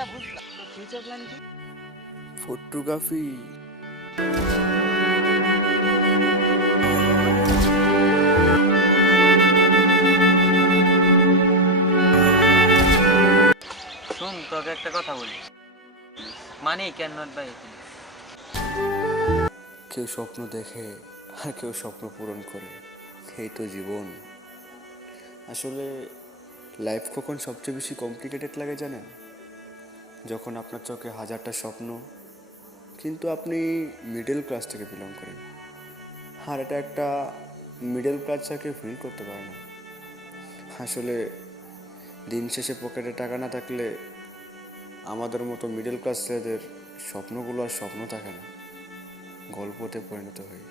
আচ্ছা বুঝলাম, তো ফিউচার প্ল্যান কি? ফটোগ্রাফি। শোন, তোকে একটা কথা বলি, money can not by happiness. কেউ স্বপ্ন দেখে আর কেউ স্বপ্ন পূরণ করে, এই তো জীবন। আসলে লাইফ কখন সবচেয়ে বেশি কমপ্লিকেটেড লাগে জানেন? যখন আপনার চোখে হাজারটা স্বপ্ন, কিন্তু আপনি মিডল ক্লাস থেকে বিলং করেন, আর এটা একটা মিডল ক্লাসকে ফিল করতে পারে না। আসলে দিন শেষে পকেটে টাকা না থাকলে আমাদের মতো মিডল ক্লাস ছেলেদের স্বপ্নগুলো আর স্বপ্ন থাকে না, গল্পতে পরিণত হয়।